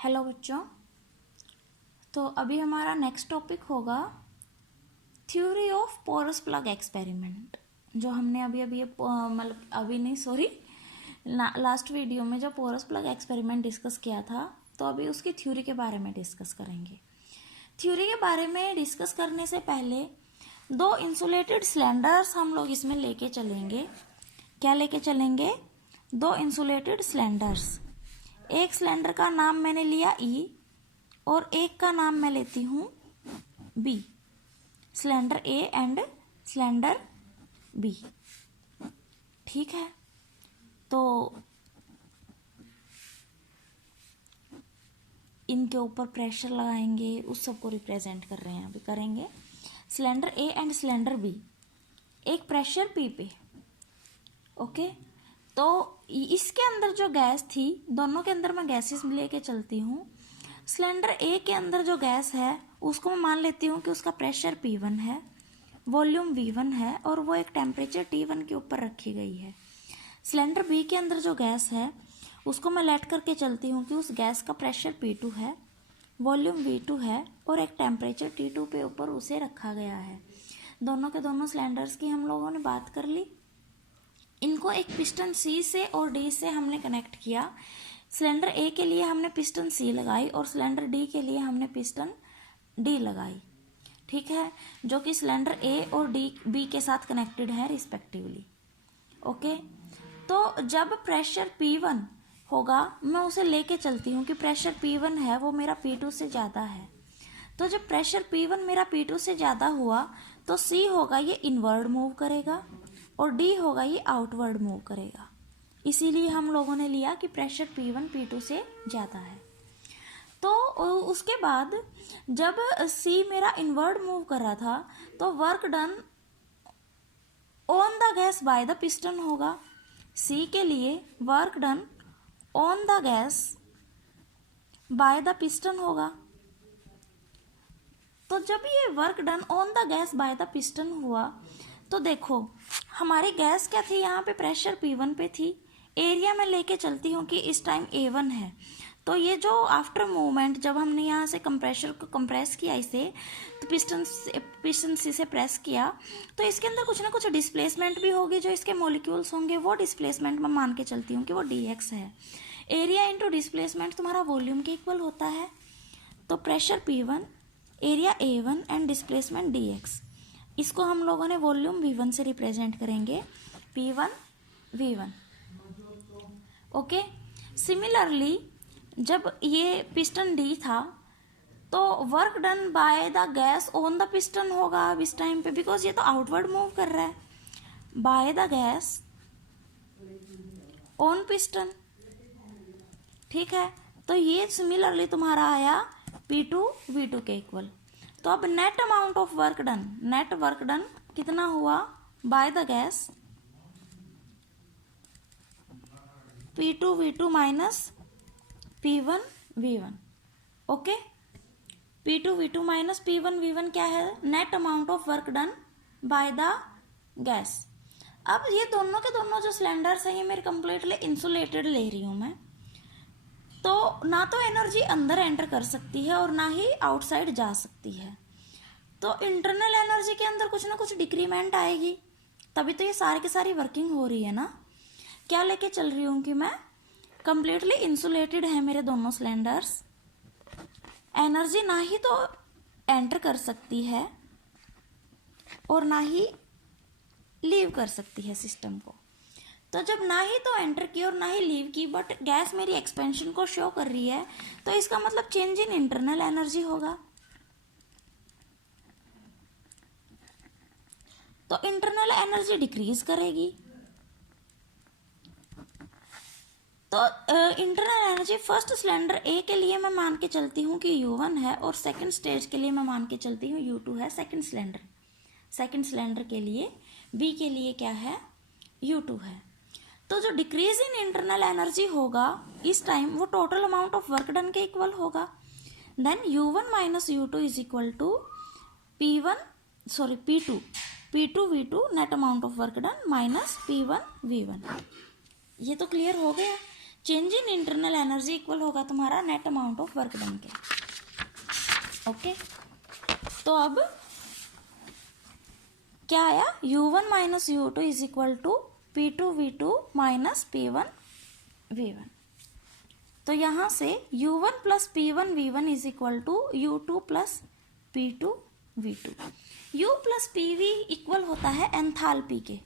Hello बच्चों, तो अभी हमारा नेक्स्ट टॉपिक होगा theory of porous plug experiment. जो हमने लास्ट वीडियो में जो पोरस प्लग एक्सपेरिमेंट डिस्कस किया था, तो अभी उसकी थ्योरी के बारे में डिस्कस करेंगे। थ्योरी के बारे में डिस्कस करने से पहले दो इंसुलेटेड सिलेंडर्स हम लोग इसमें लेके चलेंगे। क्या लेके चलेंगे? दो इंसुलेटेड सिलेंडर्स। एक सिलेंडर का नाम मैंने लिया ई और एक का नाम मैं लेती हूँ B. Cylinder A and cylinder B. ठीक है, तो इनके ऊपर प्रेशर लगाएंगे, उस सब को रिप्रेजेंट कर रहे हैं, अभी करेंगे। Cylinder A and cylinder B एक प्रेशर पी पे। ओके, तो इसके अंदर जो गैस थी, दोनों के अंदर मैं गैसेस लेके चलती हूँ। सिलेंडर ए के अंदर जो गैस है उसको मैं मान लेती हूँ कि उसका प्रेशर P1 है, वॉल्यूम V1 है और वो एक टेम्परेचर T1 के ऊपर रखी गई है। सिलेंडर बी के अंदर जो गैस है उसको मैं लेट करके चलती हूँ कि उस गैस का प्रेशर P2 है, वॉल्यूम V2 है और एक टेम्परेचर T2 पे ऊपर उसे रखा गया है। दोनों के दोनों सिलेंडर्स की हम लोगों ने बात कर ली। इनको एक पिस्टन सी से और डी से हमने कनेक्ट किया। सिलेंडर ए के लिए हमने पिस्टन सी लगाई और सिलेंडर डी के लिए हमने पिस्टन डी लगाई। ठीक है, जो कि सिलेंडर ए और बी के साथ कनेक्टेड है रिस्पेक्टिवली। ओके, तो जब प्रेशर P1 होगा, मैं उसे लेके चलती हूँ कि प्रेशर P1 है वो मेरा P2 से ज़्यादा है। तो जब प्रेशर P1 मेरा P2 से ज़्यादा हुआ तो C होगा ये इनवर्ड मूव करेगा और D होगा ये आउटवर्ड मूव करेगा। इसीलिए हम लोगों ने लिया कि प्रेशर P1 P2 से ज़्यादा है। तो उसके बाद जब C मेरा इनवर्ड मूव कर रहा था तो work done on the gas by the piston होगा। C के लिए work done on the gas by the piston होगा। तो जब ये work done on the gas by the piston हुआ तो देखो हमारी गैस क्या थी, यहाँ पे प्रेशर P1 पे थी। एरिया में लेके चलती हूँ कि इस टाइम A1 है। तो ये जो आफ्टर मूवमेंट जब हमने यहाँ से कंप्रेशर को कंप्रेस किया इसे, तो पिस्टन सी से प्रेस किया, तो इसके अंदर कुछ ना कुछ डिस्प्लेसमेंट भी होगी। जो इसके मॉलिक्यूल्स होंगे वो डिस्प्लेसमेंट मैं मान के चलती हूँ कि वो dx है। एरिया इंटू डिस्प्लेसमेंट तुम्हारा वॉल्यूम के इक्वल होता है। तो pressure P1, area A1 and displacement dx, इसको हम लोगों ने वॉल्यूम V1 से रिप्रेजेंट करेंगे, P1 V1। ओके, सिमिलरली जब ये पिस्टन D था तो work done by the gas on the piston होगा अब इस टाइम पे, बिकॉज ये तो आउटवर्ड मूव कर रहा है। By the gas on piston. ठीक है, तो ये सिमिलरली तुम्हारा आया P2 V2 के इक्वल। तो अब net amount of work done, net work done कितना हुआ by the gas P2 V2 minus P1 V1। Okay, P2 V2 minus P1 V1 क्या है? Net amount of work done by the gas. अब ये दोनों के दोनों जो सिलेंडर्स हैं ये मेरे कंप्लीटली इंसुलेटेड ले रही हूँ मैं, तो ना तो एनर्जी अंदर एंटर कर सकती है और ना ही आउटसाइड जा सकती है। तो इंटरनल एनर्जी के अंदर कुछ ना कुछ डिक्रीमेंट आएगी, तभी तो ये सारी की सारी वर्किंग हो रही है ना। क्या लेके चल रही हूँ कि मैं कंप्लीटली इंसुलेटेड है मेरे दोनों सिलेंडर्स। एनर्जी ना ही तो एंटर कर सकती है और ना ही लीव कर सकती है सिस्टम को। तो जब ना ही तो एंटर की और ना ही लीव की, बट गैस मेरी एक्सपेंशन को शो कर रही है, तो इसका मतलब चेंज इन इंटरनल एनर्जी होगा। तो इंटरनल एनर्जी डिक्रीज करेगी। तो इंटरनल एनर्जी फर्स्ट सिलेंडर ए के लिए मैं मान के चलती हूँ कि U1 है और सेकंड स्टेज के लिए मैं मान के चलती हूँ U2 है। सेकंड सिलेंडर के लिए बी के लिए क्या है? U2 है। तो जो डिक्रीज इन इंटरनल एनर्जी होगा इस टाइम वो total amount of work done के इक्वल होगा। Then U1 minus U2 is equal to P2 V2 net amount of work done minus P1 V1। ये तो क्लियर हो गया change in internal energy equal होगा तुम्हारा net amount of work done के। Okay, तो अब क्या आया, U1 minus U2 is equal to P2V2 minus P1V1। तो यहां से U1 plus P1V1 is equal to U2 plus P2V2। U plus PV equal होता है एंथैल्पी के।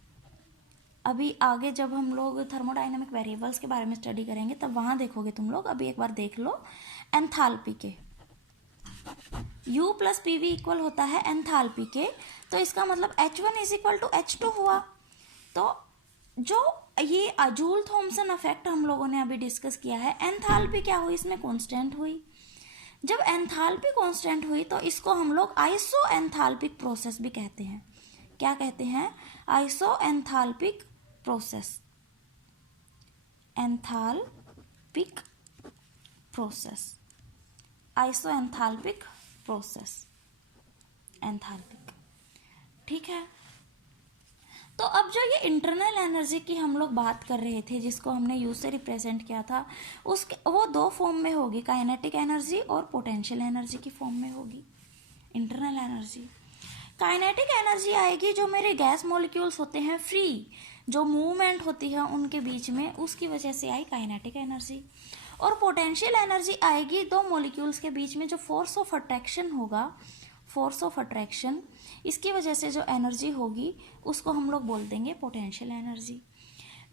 अभी आगे जब हम लोग थर्मोडाइनमिक वेरिएबल्स के बारे में स्टडी करेंगे तब वहां देखोगे तुम लोग, अभी एक बार देख लो एंथैल्पी के। U प्लस PV इक्वल होता है एंथैल्पी के, तो इसका मतलब H1 is equal to H2 हुआ। तो जो ये जूल थॉमसन इफेक्ट हम लोगों ने अभी डिस्कस किया है, एंथैल्पी क्या हुई इसमें, कांस्टेंट हुई। जब एंथैल्पी कांस्टेंट हुई तो इसको हम लोग आइसो एंथैल्पिक प्रोसेस भी कहते हैं। क्या कहते हैं, isoenthalpic process, enthalpic process, isoenthalpic process, enthalpic. ठीक है, तो अब जो ये इंटरनल एनर्जी की हम लोग बात कर रहे थे, जिसको हमने यू से रिप्रेजेंट किया था, उसके वो दो फॉर्म में होगी, काइनेटिक एनर्जी और पोटेंशियल एनर्जी की फॉर्म में होगी इंटरनल एनर्जी। काइनेटिक एनर्जी आएगी जो मेरे गैस मॉलिक्यूल्स होते हैं फ्री, जो मूवमेंट होती है उनके बीच में, उसकी वजह से आई काइनेटिक एनर्जी। और पोटेंशियल एनर्जी आएगी दो मॉलिक्यूल्स के बीच में जो फोर्स ऑफ अट्रैक्शन होगा, फोर्स ऑफ अट्रैक्शन, इसकी वजह से जो एनर्जी होगी उसको हम लोग बोल देंगे पोटेंशियल एनर्जी।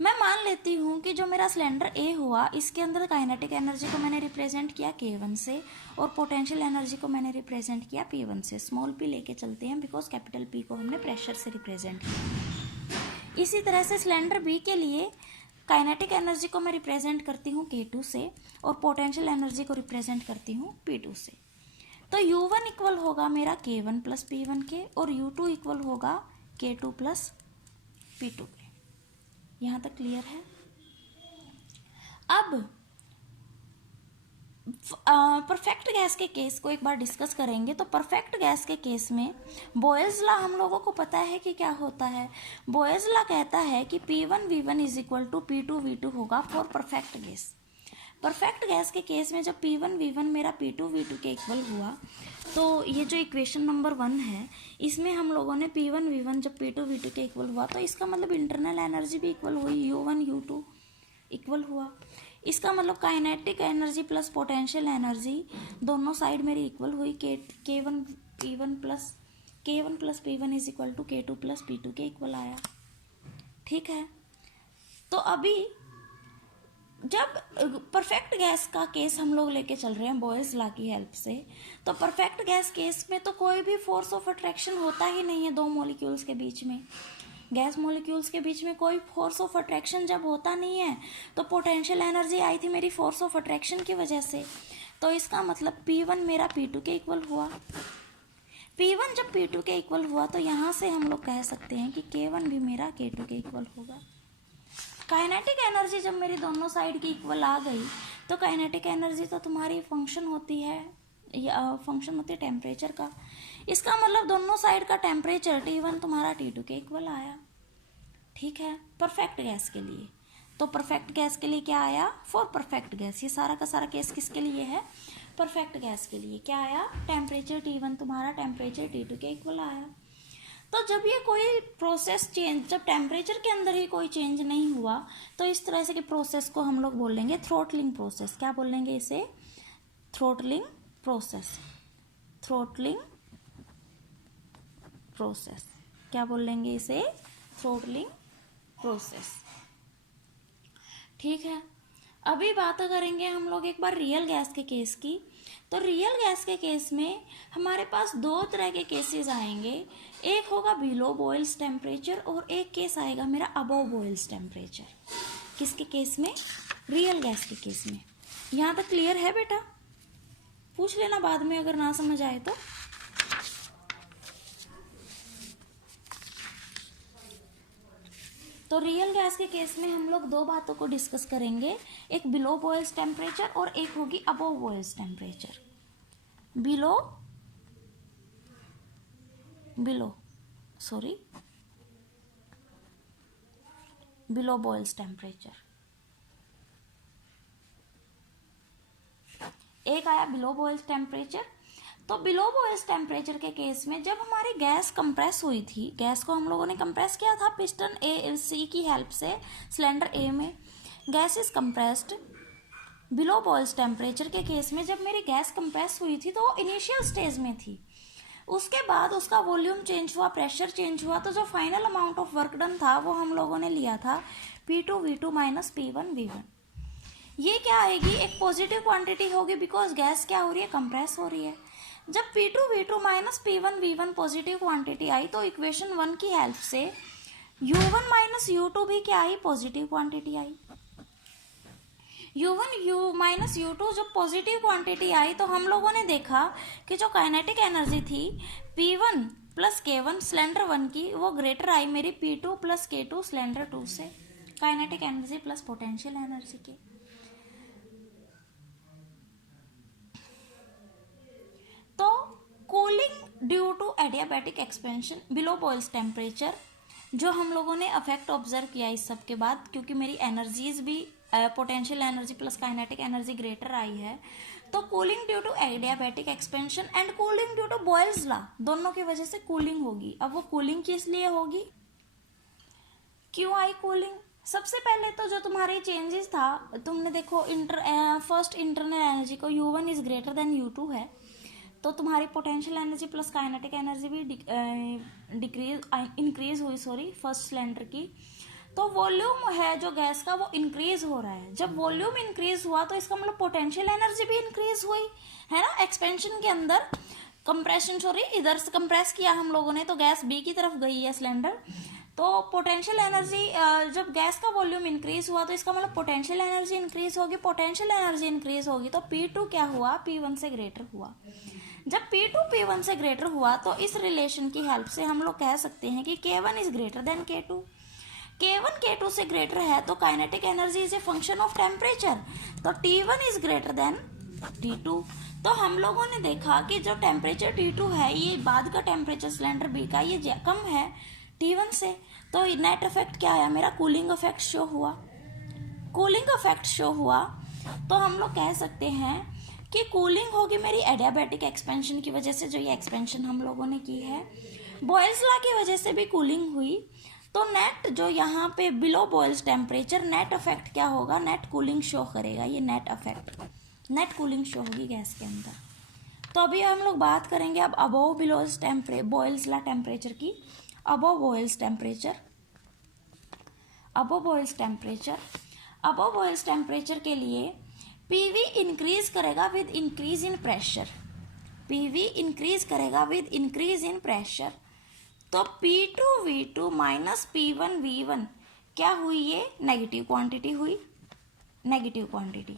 मैं मान लेती हूँ कि जो मेरा सिलेंडर ए हुआ, इसके अंदर काइनेटिक एनर्जी को मैंने रिप्रेजेंट किया K1 से और पोटेंशियल एनर्जी को मैंने रिप्रेजेंट किया P1 से। स्मॉल p लेके चलते हैं बिकॉज कैपिटल P को हमने प्रेशर से रिप्रेजेंट किया। इसी तरह से सिलेंडर बी के लिए काइनेटिक एनर्जी को मैं रिप्रेजेंट करती हूँ K2 से और पोटेंशियल एनर्जी को रिप्रेजेंट करती हूँ P2 से। तो U1 इक्वल होगा मेरा K1 प्लस P1 के और U2 इक्वल होगा K2 प्लस P2 के। यहाँ तक क्लियर है। अब परफेक्ट गैस के केस को एक बार डिस्कस करेंगे। तो परफेक्ट गैस के केस में बॉयल्स लॉ हम लोगों को पता है कि क्या होता है। बॉयल्स लॉ कहता है कि P1V1 is equal to P2V2 होगा for perfect gas. Perfect gas के केस में जब P1V1 मेरा P2V2 के इक्वल हुआ, तो ये जो इक्वेशन नंबर 1 है, इसमें हम लोगों ने P1V1 जब P2V2 के इक्वल हुआ तो इसका मतलब इंटरनल एनर्जी भी इक्वल हुई, U1 U2 इक्वल हुआ। इसका मतलब kinetic energy plus potential energy दोनों साइड मेरी इक्वल हुई। K1 plus P1 is equal to K2 plus P2 के इक्वल आया। ठीक है, तो अभी जब परफेक्ट गैस का केस हम लोग लेके चल रहे हैं बॉयल्स लॉ की हेल्प से, तो परफेक्ट गैस केस में तो कोई भी फोर्स ऑफ अट्रैक्शन होता ही नहीं है दो मॉलिक्यूल्स के बीच में। गैस मॉलिक्यूल्स के बीच में कोई फोर्स ऑफ अट्रैक्शन जब होता नहीं है तो पोटेंशियल एनर्जी आई थी मेरी फोर्स ऑफ अट्रैक्शन की वजह से। तो इसका मतलब P1 मेरा P2 के इक्वल हुआ। P1 जब P2 के इक्वल हुआ तो यहाँ से हम लोग कह सकते हैं कि K1 भी मेरा K2 के इक्वल होगा। काइनेटिक एनर्जी जब मेरी दोनों साइड की इक्वल आ गई तो काइनेटिक एनर्जी तो तुम्हारी फंक्शन होती है, या फंक्शन होती है टेम्परेचर का। इसका मतलब दोनों साइड का टेम्परेचर T1 तुम्हारा T2 के इक्वल आया। ठीक है, परफेक्ट गैस के लिए। तो परफेक्ट गैस के लिए क्या आया, फॉर परफेक्ट गैस, ये सारा का सारा केस किसके लिए है, परफेक्ट गैस के लिए। क्या आया, टेम्परेचर T1 तुम्हारा टेम्परेचर T2 के इक्वल आया। तो जब ये कोई प्रोसेस चेंज, जब टेम्परेचर के अंदर ही कोई चेंज नहीं हुआ तो इस तरह से के प्रोसेस को हम लोग बोलेंगे थ्रोटलिंग प्रोसेस। क्या बोलेंगे इसे, थ्रोटलिंग प्रोसेस, थ्रोटलिंग प्रोसेस। क्या बोलेंगे इसे, थ्रोटलिंग प्रोसेस। ठीक है, अभी बात करेंगे हम लोग एक बार रियल गैस के केस की। तो रियल गैस के केस में हमारे पास दो तरह के केसेस आएंगे। एक होगा बिलो बॉइल्स टेम्परेचर और एक केस आएगा मेरा अबव बॉइल्स टेम्परेचर। किसके केस में, रियल गैस के केस में। यहाँ तक क्लियर है बेटा, पूछ लेना बाद में अगर ना समझ आए तो। तो रियल गैस के केस में हम लोग दो बातों को डिस्कस करेंगे, एक बिलो बॉइल्स टेम्परेचर और एक होगी above Boyle's temperature. Below Boyle's temperature. एक आया बिलो बॉयल्स टेम्परेचर। तो बिलो बॉयल्स टेम्परेचर के केस में जब हमारी गैस कंप्रेस हुई थी, गैस को हम लोगों ने कंप्रेस किया था पिस्टन ए सी की हेल्प से सिलेंडर ए में, gas is compressed below Boyle's temperature के केस में जब मेरी गैस कंप्रेस हुई थी तो वो इनिशियल स्टेज में थी। उसके बाद उसका वॉल्यूम चेंज हुआ, प्रेशर चेंज हुआ, तो जो final amount of work done था वो हम लोगों ने लिया था P2V2 माइनस P1V1। ये क्या आएगी, एक पॉजिटिव क्वांटिटी होगी बिकॉज गैस क्या हो रही है, कंप्रेस हो रही है। जब P2V2 minus P1V1 positive quantity आई तो इक्वेशन 1 की हेल्प से U1 माइनस U2 भी क्या आई, पॉजिटिव क्वांटिटी आई। U1 माइनस U2 जब पॉजिटिव क्वांटिटी आई तो हम लोगों ने देखा कि जो काइनेटिक एनर्जी थी P1 प्लस K1 सिलेंडर 1 की, वो ग्रेटर आई मेरी P2 प्लस K2 सिलेंडर 2 से, kinetic energy plus potential energy के। तो cooling due to adiabatic expansion below Boyle's temperature, जो हम लोगों ने अफेक्ट ऑब्जर्व किया इस सब के बाद, क्योंकि मेरी एनर्जीज भी potential energy plus kinetic energy greater आई है, तो cooling due to adiabatic expansion and cooling due to Boyle's law, दोनों की वजह से कूलिंग होगी। अब वो कूलिंग किस लिए होगी, क्यों आई कूलिंग? सबसे पहले तो जो तुम्हारे चेंजेस था, तुमने देखो फर्स्ट इंटरनल एनर्जी को U1 is greater than U2 है, तो तुम्हारी potential energy plus kinetic energy भी इंक्रीज हुई फर्स्ट सिलेंडर की। तो वॉल्यूम है जो गैस का वो इंक्रीज हो रहा है। जब वॉल्यूम इंक्रीज हुआ तो इसका मतलब पोटेंशियल एनर्जी भी इंक्रीज हुई है ना, एक्सपेंशन के अंदर कंप्रेशन इधर से कंप्रेस किया हम लोगों ने तो गैस बी की तरफ गई है सिलेंडर, तो पोटेंशियल एनर्जी जब गैस का वॉल्यूम इंक्रीज हुआ तो इसका मतलब पोटेंशियल एनर्जी इंक्रीज होगी, पोटेंशियल एनर्जी इंक्रीज होगी तो P2 क्या हुआ, P1 से ग्रेटर हुआ। जब P2 P1 से ग्रेटर हुआ तो इस रिलेशन की हेल्प से हम लोग कह सकते हैं कि K1 is greater than K2। K1 K2 से ग्रेटर है तो kinetic energy is a function of temperature, तो T1 is greater than T2। तो हम लोगों ने देखा कि जो टेम्परेचर T2 है, ये बाद का टेम्परेचर सिलेंडर बी का ये कम है T1 से, तो नेट इफेक्ट क्या आया मेरा, कूलिंग इफेक्ट शो हुआ। कूलिंग इफेक्ट शो हुआ तो हम लोग कह सकते हैं कि कूलिंग होगी मेरी एडियाबैटिक एक्सपेंशन की वजह से, जो ये एक्सपेंशन हम लोगों ने की है। बॉयल्स लॉ की वजह से भी कूलिंग हुई, तो नेट जो यहाँ पे below Boyle's temperature, net effect क्या होगा, नेट कूलिंग शो करेगा, ये net effect, net cooling show होगी गैस के अंदर। तो अभी हम लोग बात करेंगे अब above below's Boyle's law temperature की। Above Boyle's temperature, above Boyle's temperature, above Boyle's temperature के लिए PV इंक्रीज करेगा with increase in pressure, PV increase करेगा विद इंक्रीज इन प्रेशर। तो P2V2 माइनस P1V1 क्या हुई, ये नेगेटिव क्वांटिटी हुई, नेगेटिव क्वांटिटी,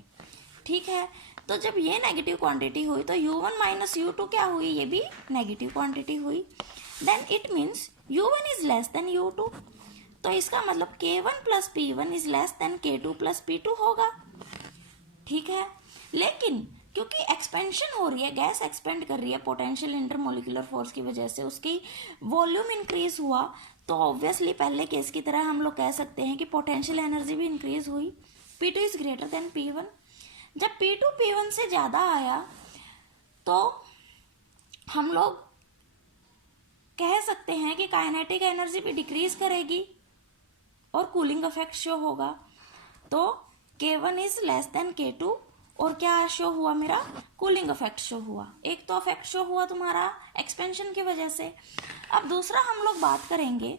ठीक है। तो जब ये नेगेटिव क्वांटिटी हुई तो U1 माइनस U2 क्या हुई, ये भी नेगेटिव क्वांटिटी हुई। Then it means U1 is less than U2, तो इसका मतलब K1 plus P1 is less than K2 plus P2 होगा, ठीक है। लेकिन क्योंकि एक्सपेंशन हो रही है, गैस एक्सपेंड कर रही है पोटेंशियल इंटरमोलिकुलर फोर्स की वजह से, उसकी वॉल्यूम इंक्रीज हुआ, तो ऑब्वियसली पहले केस की तरह हम लोग कह सकते हैं कि पोटेंशियल एनर्जी भी इंक्रीज हुई। P2 is greater than P1। जब P2 P1 से ज़्यादा आया तो हम लोग कह सकते हैं कि काइनेटिक एनर्जी भी डिक्रीज करेगी और कूलिंग इफेक्ट शो होगा। तो K1 is less than K2 और क्या शो हुआ मेरा, कूलिंग इफेक्ट शो हुआ। एक तो इफेक्ट शो हुआ तुम्हारा एक्सपेंशन की वजह से। अब दूसरा हम लोग बात करेंगे,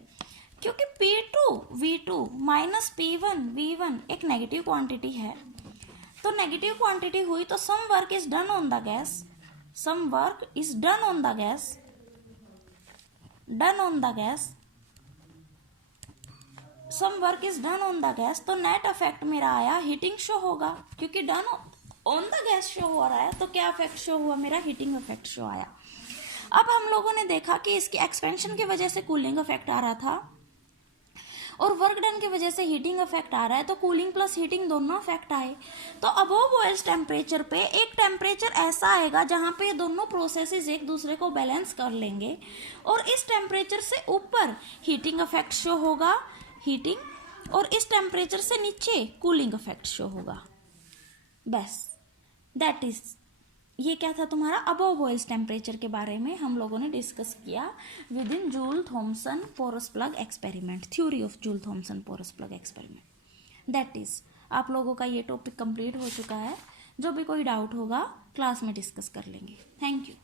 क्योंकि P2V2 माइनस P1V1 एक नेगेटिव क्वांटिटी है, तो नेगेटिव क्वांटिटी हुई तो some work is done on the gas, some work is done on the gas, done on the gas, some work is done on the gas. तो net effect मेरा आया heating show होगा, क्योंकि done on the gas show हो रहा है तो क्या इफेक्ट शो हुआ मेरा, हीटिंग इफेक्ट शो आया। अब हम लोगों ने देखा कि इसकी एक्सपेंशन की वजह से कूलिंग इफेक्ट आ रहा था और वर्क डन की वजह से हीटिंग इफेक्ट आ रहा है, तो कूलिंग प्लस हीटिंग दोनों इफेक्ट आए। तो अबोव बॉयल्स टेम्परेचर पे एक टेम्परेचर ऐसा आएगा जहां पे दोनों प्रोसेसेस एक दूसरे को बैलेंस कर लेंगे, और इस टेम्परेचर से ऊपर हीटिंग इफेक्ट शो होगा, हीटिंग, और इस टेम्परेचर से नीचे कूलिंग इफेक्ट शो होगा। बस दैट इज ये क्या था तुम्हारा, अबव बॉयल्स टेम्परेचर के बारे में हम लोगों ने डिस्कस किया with in Joule Thomson porous plug experiment, theory of Joule Thomson porous plug experiment. That is आप लोगों का ये टॉपिक कंप्लीट हो चुका है। जो भी कोई डाउट होगा क्लास में डिस्कस कर लेंगे। Thank you.